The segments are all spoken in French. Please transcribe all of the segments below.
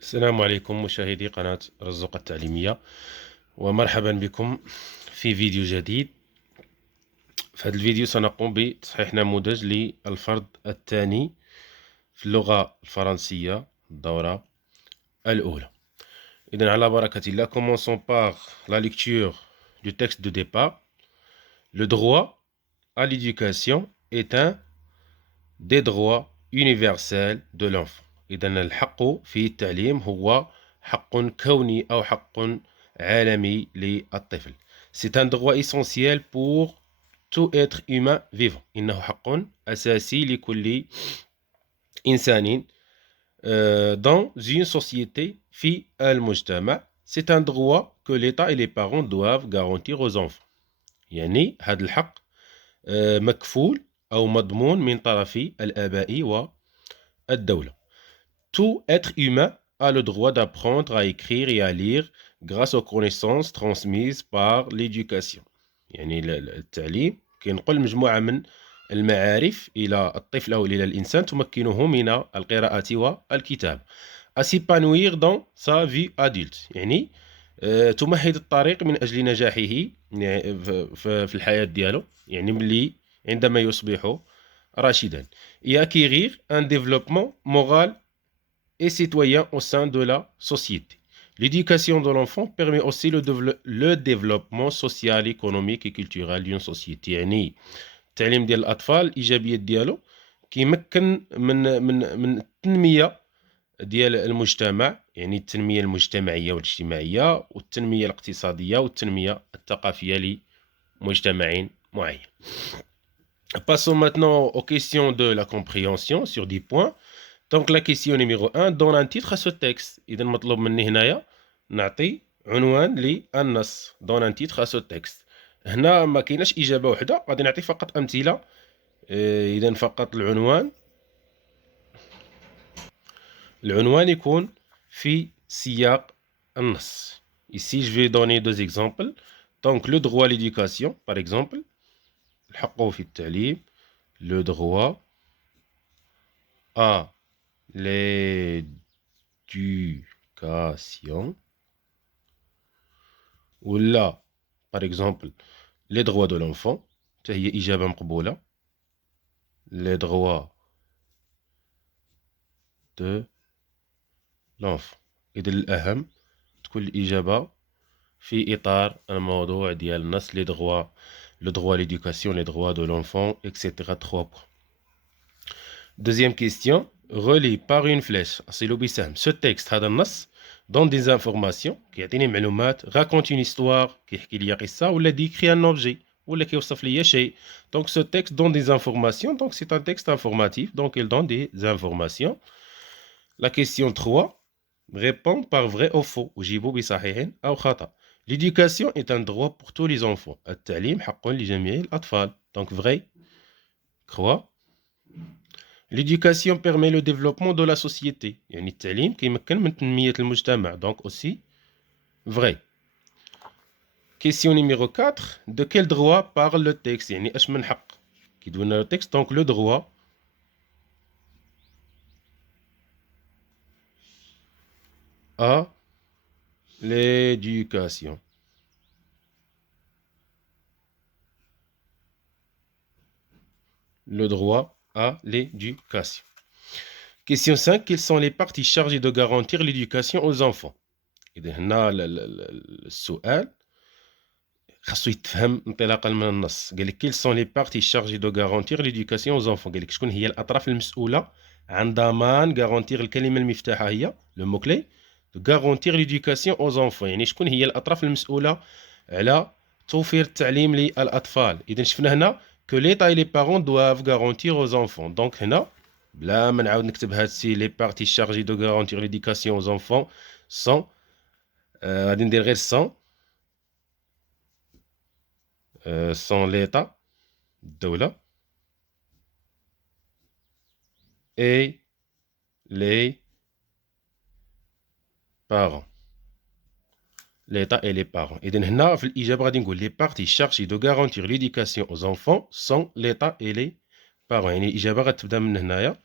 السلام عليكم مشاهدي قناة رزوق التعليمية، ومرحبا بكم في فيديو جديد. في هذا الفيديو سنقوم بتصحيح نموذج للفرد الثاني في اللغة الفرنسية الدورة الأولى. إذن على بركة الله. Commençons par la lecture du texte de départ. Le droit à l'éducation est un des droits universels de l'enfant. إذن الحق في التعليم هو حق كوني أو حق عالمي للطفل. C'est un droit essentiel pour tout être humain vivant. إنه حق أساسي لكل إنسان dans une société في المجتمع. C'est un droit que l'État et les parents doivent garantir aux enfants. يعني هذا الحق مكفول أو مضمون من طرفي الآباء والدولة. Tout être humain a le droit d'apprendre à écrire et à lire grâce aux connaissances transmises par l'éducation. يعني التعليم كينقل مجموعة من المعارف إلى الطفل أو إلى الإنسان تمكنه من القراءة والكتابة. À s'épanouir dans sa vie adulte. يعني تمهد الطريق من أجل نجاحه في الحياة ديالو، يعني ملي عندما يصبح راشدا. Et acquérir un développement moral et citoyen au sein de la société. L'éducation de l'enfant permet aussi le développement social, économique et culturel d'une société. يعني التعليم ديال الأطفال الإيجابيات ديالو كيمكن من التنمية ديال المجتمع، يعني التنمية المجتمعية والاجتماعية والتنمية الاقتصادية والتنمية الثقافية لمجتمع معين. Passons maintenant aux questions de la compréhension sur 10 points. Donc la question numéro 1, donne un titre à ce texte. إذا مطلوب مني هنايا نعطي عنوان للنص. donne un titre à ce texte. هنا ما كايناش إجابة واحدة، غادي نعطي فقط أمثلة. إذا فقط العنوان يكون في سياق النص. Ici je vais donner deux exemples. Donc le droit à l'éducation par exemple. الحق في التعليم. Le droit à l'éducation. Ou là, par exemple, les droits de l'enfant. هي إجابة مقبولة. Les droits de l'enfant. إذا الأهم تكون الإجابة في إطار الموضوع ديال النص. les droits, le droit à l'éducation, les droits de l'enfant, etc. 3 points. Deuxième question, relie par une flèche. أصل بسهم. Ce texte هذا النص donne des informations كيعطيني معلومات. raconte une histoire كيحكي لي قصة، ولا décrit un objet ولا كيوصف لي شيء. Donc ce texte donne des informations, donc c'est un texte informatif, donc il donne des informations. La question 3, répond par vrai ou faux. أجيب بصحيح أو خطأ. L'éducation est un droit pour tous les enfants. التعليم حق لجميع الأطفال. Donc vrai. Croix. L'éducation permet le développement de la société. يعني التعليم كيمكن من تنمية المجتمع. Donc aussi vrai. Question numéro 4. De quel droit parle le texte? يعني اش من حق كيدوينا le texte. Donc le droit à l'éducation. Le droit à l'éducation. Question 5. Quelles sont les parties chargées de garantir l'éducation aux enfants? إذا هنا السؤال خاصو يتفهم انطلاقا من النص. قال لك quelles sont les parties chargées de garantir l'éducation aux enfants. قال لك شكون هي الأطراف المسؤولة عن ضمان garantir. الكلمة المفتاحة هي le mot clé de garantir l'éducation aux enfants. يعني شكون هي الأطراف المسؤولة على توفير التعليم للأطفال. إذا شفنا هنا que l'État et les parents doivent garantir aux enfants. Donc هنا بلا ما نعاود نكتب هادشي les parties chargées de garantir l'éducation aux enfants sont غادي ندير غير sont l'État الدولة et les parents. l'État et les parents. إذن هنا في الإجابة غادي نقول les parties chargées de garantir l'éducation aux enfants sont l'État et les parents. يعني الإجابة غتبدا من هنايا.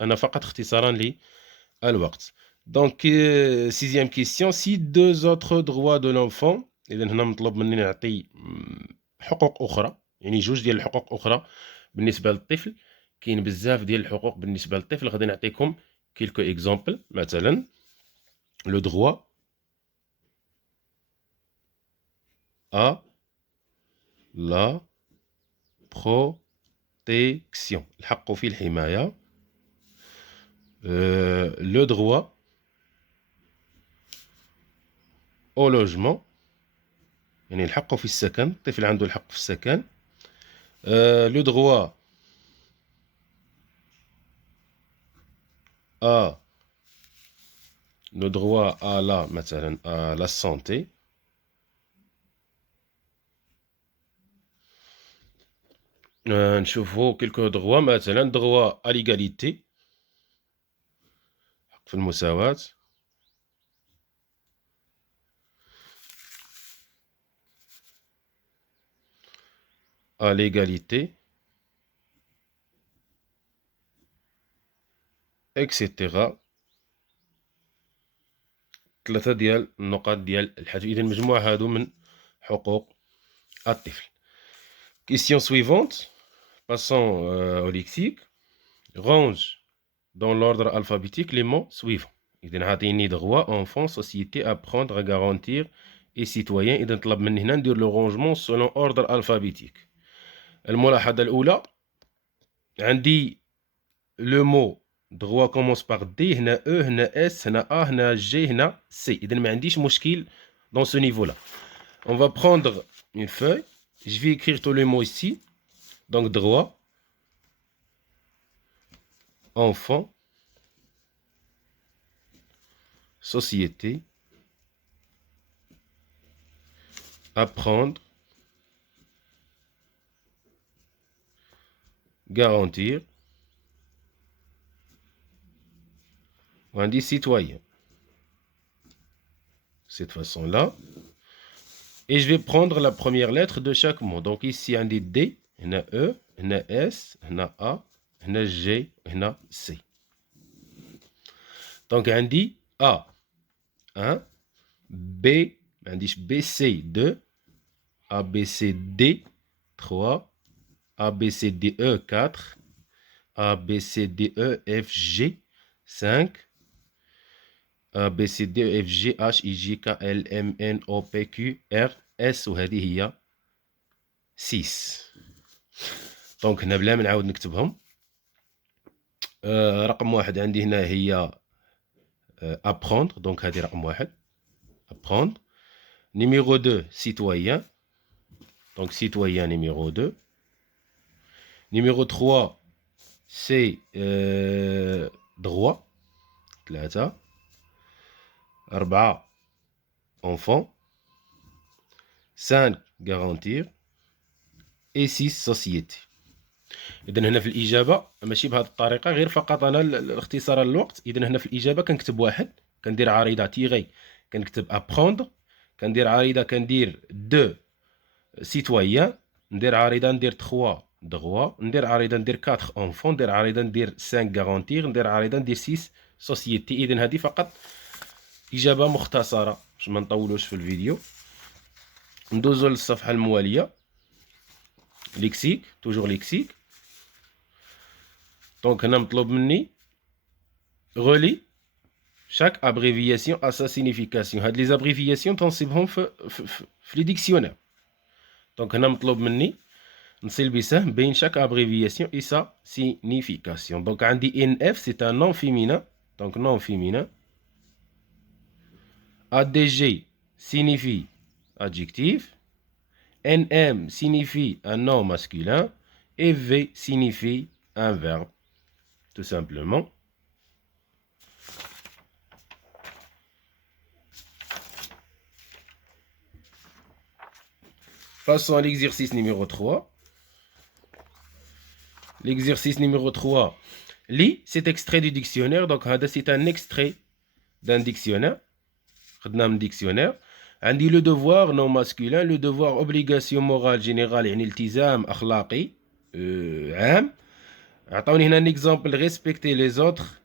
أنا فقط اختصارا للوقت. Donc, sixième question. Si deux autres droits de l'enfant, إذا هنا مطلوب مني نعطي حقوق أخرى، يعني جوج ديال الحقوق أخرى بالنسبة للطفل. كاين بزاف ديال الحقوق بالنسبة للطفل، غادي نعطيكم كيلكو إكزامبل. مثلا لو droit à la protection، الحق في الحماية. le droit au logement، يعني الحق في السكن، الطفل عنده الحق في السكن. le droit à la مثلا à la santé. نشوفوا كيلكو droit، مثلا droit à l'égalité، حق في المساواة. à l'égalité etc. ثلاثة ديال النقاط ديال الحاجة. إذا المجموعة هادو من حقوق الطفل. Question suivante. Passons au lexique. Range dans l'ordre alphabétique les mots suivants. إذا عاطيني droit enfant société apprendre garantir et citoyen. إذا طلب مني هنا ندير لو rangement selon ordre alphabétique. الملاحظة الأولى، عندي لو مو droit commence par D، هنا E، هنا S، هنا A، هنا G، هنا C. إذا ما عنديش مشكل dans ce niveau là. On va prendre une feuille, je vais écrire tous les mots ici. Donc droit, enfant, société, apprendre, garantir, on dit citoyen. Cette façon-là. Et je vais prendre la première lettre de chaque mot. Donc ici, on dit D, on a E, on a S, on a A, on a G, on a C. Donc on dit A, 1, B, on dit B, C, 2, A, B, C, D, 3, A, B, C, D, E, 4, A, B, C, D, E, F, G, 5, A, B, C, D, E, F, G, H, I, J, K, L, M, N, O, P, Q, R, S، وهذه هي 6. دونك هنا بلا ما نعاود نكتبهم. رقم واحد عندي هنا هي apprendre، دونك هذه رقم واحد apprendre. Numéro 2 citoyen، donc citoyen numéro 2. Numéro 3 c'est droit، 3. 4 enfant. 5 garantir. et 6 société. إذا هنا في الإجابة ماشي بهذه الطريقة، غير فقط أنا اختصارا للوقت. إذا هنا في الإجابة كنكتب واحد، كندير عريضة تيغي، كنكتب apprendre، كندير عريضة كندير 2 citoyen، ندير عريضة ندير 3 droit، ندير عريضة ندير 4 enfant، ندير عريضة ندير 5 garantir، ندير عريضة ندير 6 société. إذا هذه فقط إجابة مختصرة باش ما نطولوش في الفيديو. ندوزو للصفحة الموالية. ليكسيك، توجور ليكسيك. دونك هنا مطلوب مني غولي chaque abréviation à sa signification. هاد لي زابريفياسيون تنصيبهم في لي ديكسيونير. دونك هنا مطلوب مني نصل بسهم بين chaque abréviation et sa signification. Donc عندي NF c'est un nom féminin، donc nom féminin. ADG signifie adjectif. NM signifie un nom masculin. Et V signifie un verbe, tout simplement. Passons à l'exercice numéro 3. L'exercice numéro 3. Lis cet extrait du dictionnaire. Donc, c'est un extrait d'un dictionnaire. Un dictionnaire. عندي le devoir non masculin, le devoir obligation morale générale يعني التزام أخلاقي عام. عطوني هنا un exemple respecter les autres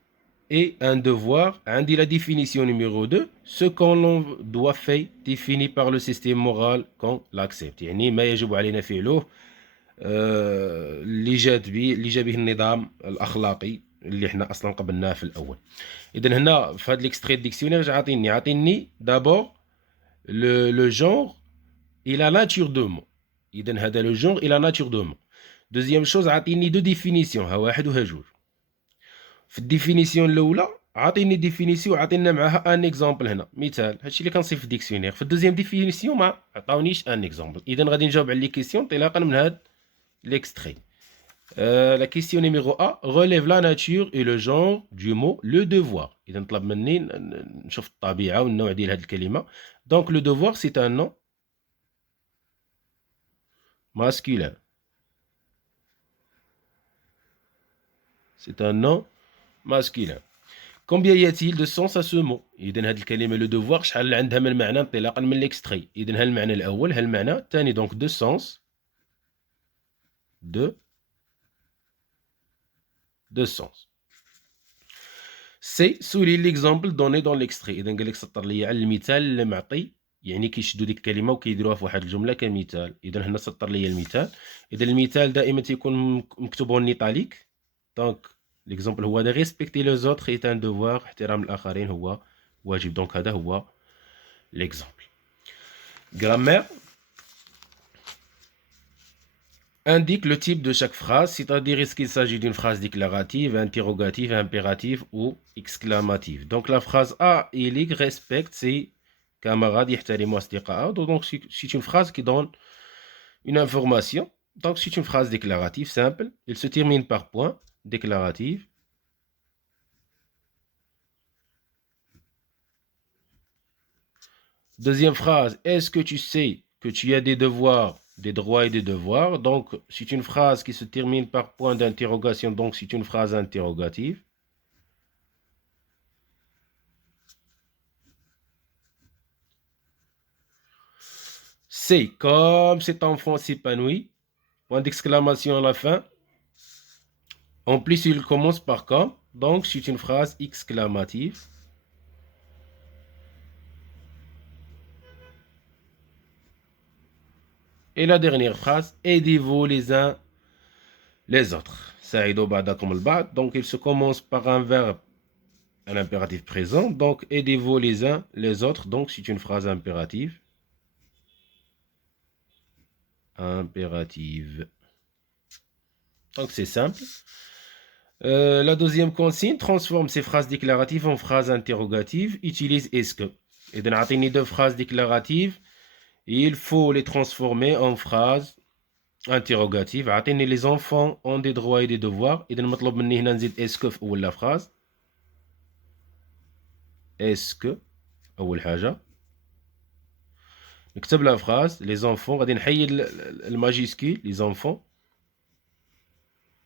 et un devoir. عندي la définition numéro 2. Ce qu'on doit faire défini par le système moral qu'on l'accepte. يعني ما يجب علينا فعله اللي جاء به النظام الأخلاقي اللي احنا أصلا قبلناه في الأول. إذا هنا في هذا الاكستري ديكسيونير عاطيني دابور لو جونغ et la nature de mot. إذا هذا لو جونغ et la nature de mot. دوزيام شوز عاطيني دو ديفينيسيون، ها واحد وها جوج. في الديفينيسيون الاولى عاطيني ديفينيسيون وعاطينا معاها ان اكزامبل هنا مثال، هادشي اللي كنصيب في الديكسيونير. في الدوزيام ديفينيسيون ما عطاونيش ان اكزامبل. اذا غادي نجاوب على لي كيسيون انطلاقا من هاد ليكستري. لا كيسيون نيميرو ا relève la nature et le genre du mot le devoir. اذا طلب مني نشوف الطبيعه والنوع ديال هاد الكلمه. دونك لو devoir سي ان نون masculin. C'est un nom masculin. Combien y a-t-il de sens à ce mot؟ إذن هاد الكلمة لو devoir شحال عندها من معنى انطلاقا من l'extrait. إذن هالمعنى الأول هالمعنى الثاني donc de sens de sens. سي souligne l'exemple donné dans l'extrait. إذن قال لك سطر لي على المثال اللي معطي، يعني كيشدوا ديك الكلمة وكيديروها في واحد الجملة كمثال. إذن هنا سطر لي المثال. إذن المثال دائما تيكون مكتوب en italique. دونك l'exemple هو de respecter les autres est un devoir. احترام الآخرين هو واجب. دونك هذا هو l'exemple. Grammaire indique le type de chaque phrase, c'est-à-dire est-ce qu'il s'agit d'une phrase déclarative, interrogative, impérative ou exclamative. Donc la phrase A, il respecte ses camarades, يحترم أصدقائه. Donc c'est une phrase qui donne une information. Donc c'est une phrase déclarative simple. Elle se termine par point. Déclarative. Deuxième phrase, est-ce que tu sais que tu as des devoirs, des droits et des devoirs? Donc, c'est une phrase qui se termine par point d'interrogation, donc c'est une phrase interrogative. C'est comme cet enfant s'épanouit, point d'exclamation à la fin. En plus, il commence par comme, donc c'est une phrase exclamative. Et la dernière phrase, aidez-vous les uns les autres. Saïdo ba'dakum al-ba'd. Donc il se commence par un verbe, un impératif présent. Donc aidez-vous les uns les autres. Donc c'est une phrase impérative. Impérative. Donc c'est simple. La deuxième consigne transforme ces phrases déclaratives en phrases interrogatives. Utilise est-ce que. Et dans la deux phrases déclaratives, il faut les transformer en phrases interrogatives. Les enfants ont des droits et des devoirs. إذا مطلوب مني هنا نزيد est-ce que في أول la phrase. Est-ce que أول حاجة نكتب la phrase les enfants غادي نحيد الماجيسكول les enfants.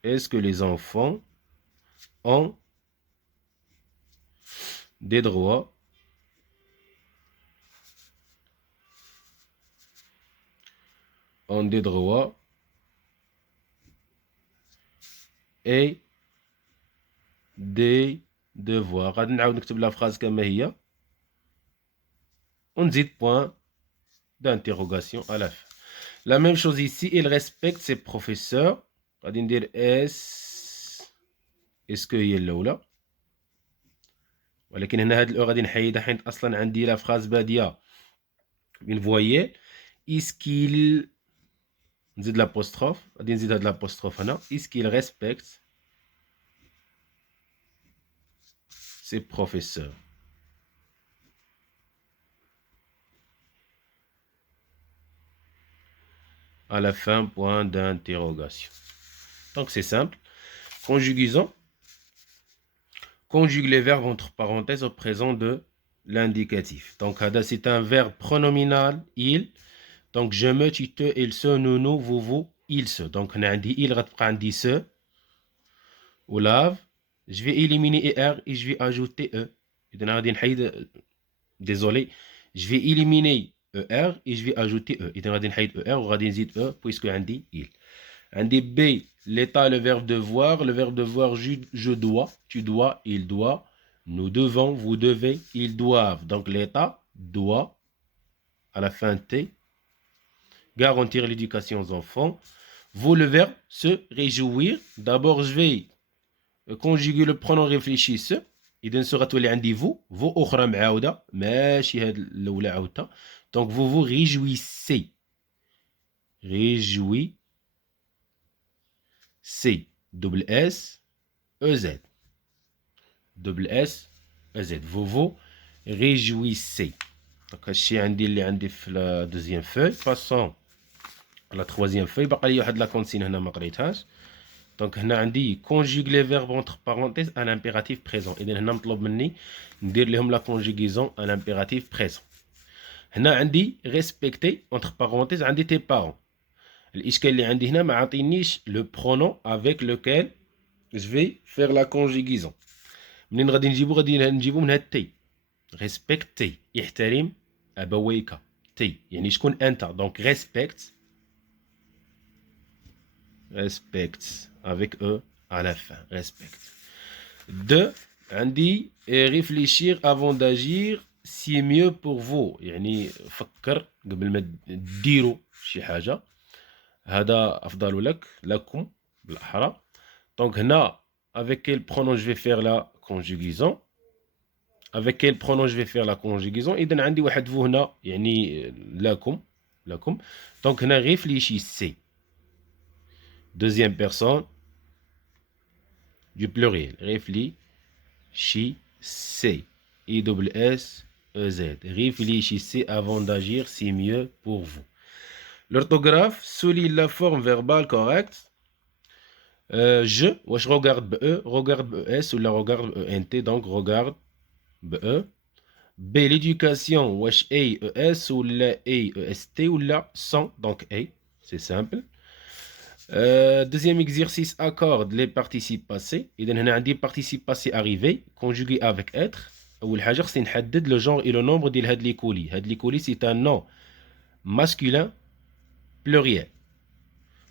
Est-ce que les enfants ont des droits et des devoirs. غادي نعاود نكتب la phrase كما هي ونزيد point d'interrogation à la fin. La même chose ici, il respecte ses professeurs. غادي ندير est-ce que هي الأولى، ولكن هنا هاد الأو غادي نحيدها حيت أصلا عندي لا phrase بادية من voyelle. est-ce qu'il نزيد l'apostrophe، غادي نزيد هاد l'apostrophe هنا. est-ce qu'il respecte ses professeurs. À la fin, point d'interrogation. Donc c'est simple. Conjugaison. Conjugue les verbes entre parenthèses au présent de l'indicatif. Donc c'est un verbe pronominal il. Donc je me, tu te, il se, nous, vous, il se. Donc on a dit il غتبقى عندي se ou lave. Je vais éliminer er et je vais ajouter e. Désolé, je vais éliminer er et je vais ajouter e. إذا غادي نحيد er وغادي نزيد e puisque عندي il. عندي B, l'état, le verbe devoir. Le verbe devoir, je dois, tu dois, il doit. nous devons, vous devez, ils doivent. Donc l'État doit, à la fin T, garantir l'éducation aux enfants. Vous, le verbe se réjouir. D'abord, je vais conjuguer le pronom réfléchisse. إذا سورة اللي عندي vous أخرى معاودة ماشي هاد الأولى عاودتها. Donc vous vous réjouissez. Réjouissez. Double S E Z. Double S E Z. Vous vous réjouissez. Donc هادشي عندي اللي عندي في la deuxième feuille. Passons à la troisième feuille. باقي لي واحد لا كونسين هنا ما قريتهاش. دونك هنا عندي conjugue les verbes entre parenthèses à l'impératif présent. إذا هنا مطلوب مني ندير لهم لا conjugaison à l'impératif présent. هنا عندي respecter entre parenthèses عندي tes parents. الإشكال اللي عندي هنا ما عطينيش le pronom avec lequel je vais faire la conjugaison. منين غادي نجيبو من هاد تي. respecter يحترم أبويك. تي يعني شكون أنت. دونك respect avec E à la fin. Respecte. 2. عندي réfléchir avant d'agir c'est mieux pour vous. يعني فكر قبل ما ديروا شي حاجة. هذا أفضل لك. لكم بالأحرى. Donc هنا avec quel pronom je vais faire la conjugaison. Avec quel pronom je vais faire la conjugaison. إذا عندي واحد vous هنا يعني لكم. Donc هنا réfléchissez. Deuxième personne du pluriel. Réfléchissez. I-S-E-Z. Réfléchissez avant d'agir, c'est mieux pour vous. L'orthographe souligne la forme verbale correcte. Je regarde BE, regarde BES ou la regarde ENT, donc regarde BE. B, l'éducation, wesh ES ou la EST ou la sans, donc E, c'est simple. Deuxième exercice, accorde les participes passés. إذا هنا عندي participes passés arrivés conjugué avec être. أول حاجة خصني نحدد le genre et le nombre ديال هاد لي كولي. هاد لي كولي c'est un nom masculin pluriel.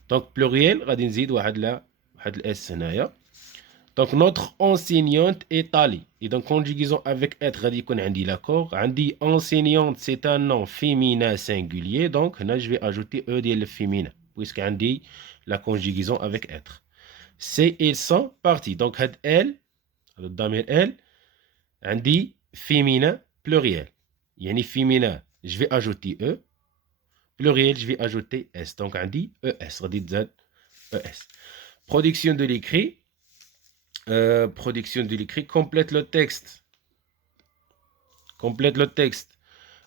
Donc pluriel غادي نزيد واحد الاس هنايا. Donc notre enseignante est allée. إذا conjugaison avec être غادي يكون عندي l'accord. عندي enseignante c'est un nom féminin singulier. Donc هنا je vais ajouter E ديال féminin puisque عندي la conjugaison avec être. C'est ils sont partis. Donc had elle, le damir elle, عندي féminin pluriel. يعني féminin, je vais ajouter E. Pluriel, je vais ajouter S. Donc عندي ES. غادي تزاد ES. Production de l'écrit. Complète le texte.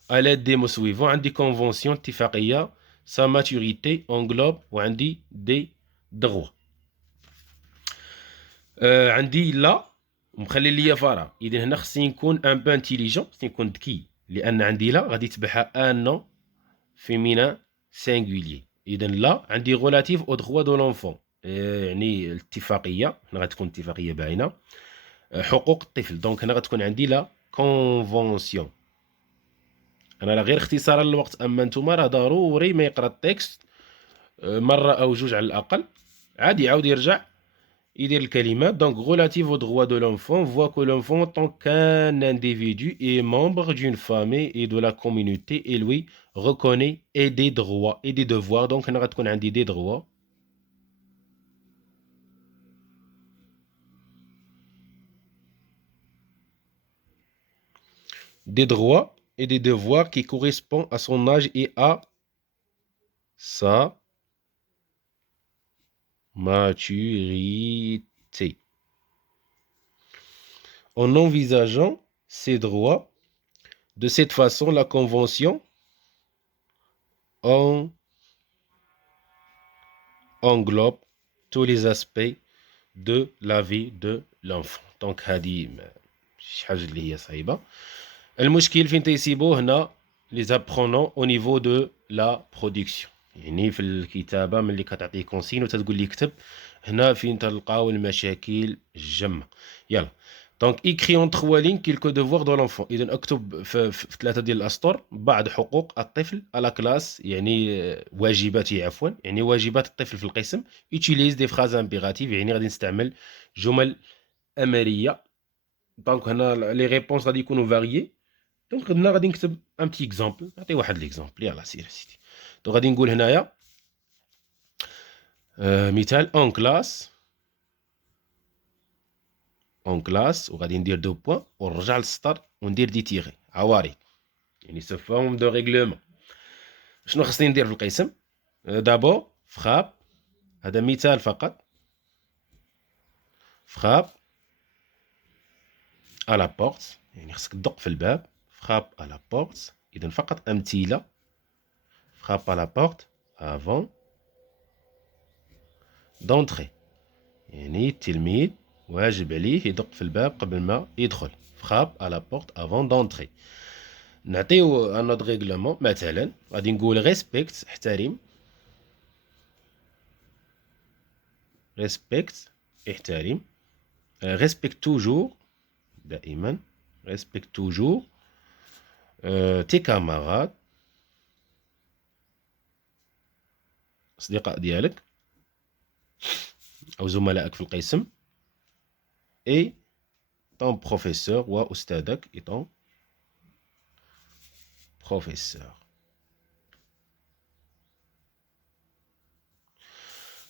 À l'aide des mots suivants. عندي convention, اتفاقية. Sa maturité englobe وعندي des droits. عندي لا مخلي لي فراغ. إذا هنا خصني نكون un peu intelligent. خصني نكون ذكي لأن عندي لا غادي تبعها un nom féminin singulier. إذا لا عندي relative aux droits de l'enfant. يعني الاتفاقية هنا غتكون اتفاقية باينة. حقوق الطفل. دونك هنا غتكون عندي لا convention. انا غير اختصارا للوقت اما نتوما راه ضروري ما يقرا التكست مره او جوج على الاقل عاد يعاود يرجع يدير الكلمات. donc relative aux droits de l'enfant voit que l'enfant en tant qu'un individu est membre d'une famille et de la communauté et lui reconnaît et des droits et des devoirs. donc هنا غتكون عندي des droits et des devoirs qui correspondent à son âge et à sa maturité. En envisageant ces droits, de cette façon, la Convention englobe tous les aspects de la vie de l'enfant. Donc, هذه شي حاجة اللي هي صعيبة. المشكل فين تيسيبوه هنا les apprenants au niveau de la production. يعني في الكتابة ملي كتعطيه كونسين وتتقول لي كتب هنا فين تلقاو المشاكل الجمة. يلا دونك écrit en 3 lignes quelques devoirs de l'enfant. إذا اكتب في 3 ديال الأسطر بعض حقوق الطفل على كلاس يعني واجباته عفوا يعني واجبات الطفل في القسم. utilise des phrases impératives يعني غادي نستعمل جمل أمرية دونك هنا لي ريبونس غادي يكونوا فاريي. دونك هنا غادي نكتب ان بتي اكزامبل، نعطي واحد ليكزامبل. يلاه سير سيدي. دونك غادي نقول هنايا مثال اون كلاس وغادي ندير دو بوين ونرجع للسطر وندير دي تيغي عوارض، يعني سو فورم دو ريغلومون. شنو خصني ندير في القسم؟ دابور فخاب، هذا مثال فقط، فخاب على بورت، يعني خصك تدق في الباب. فخاب على بورت، اذا فقط امثله. فخاب على بورت افون دونتري، يعني التلميذ واجب عليه يدق في الباب قبل ما يدخل. فخاب على بورت افون دونتري. نعطيو ان اوتر ريغلومون، مثلا غادي نقول ريسبكت، احترم. ريسبكت احترم. ريسبكت توجور، دائما. ريسبكت توجور تي كاماراد، اصدقاء ديالك او زملائك في القسم. اي طون بروفيسور، واستاذك اي طون بروفيسور.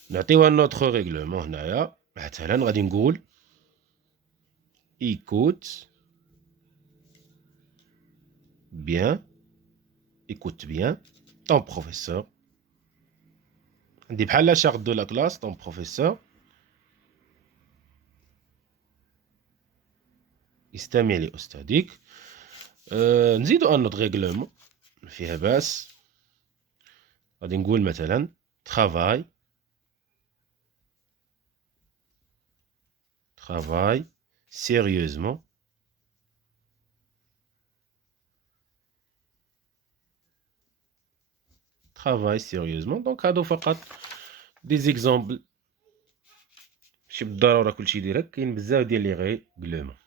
نعطيو ان اوتر ريغلومون هنايا، مثلا غادي نقول écoute bien ton professeur. عندي بحال charte de la classe ton professeur. استمع لأستاذك. نزيدو ان اوتر ريغلومون فيها باس. غادي نقول مثلا travaille sérieusement. travaille sérieusement. دونك هادو فقط دي زيكزامبل، ماشي بالضروره كلشي ديريكت، كاين بزاف ديال لي ريغلومون.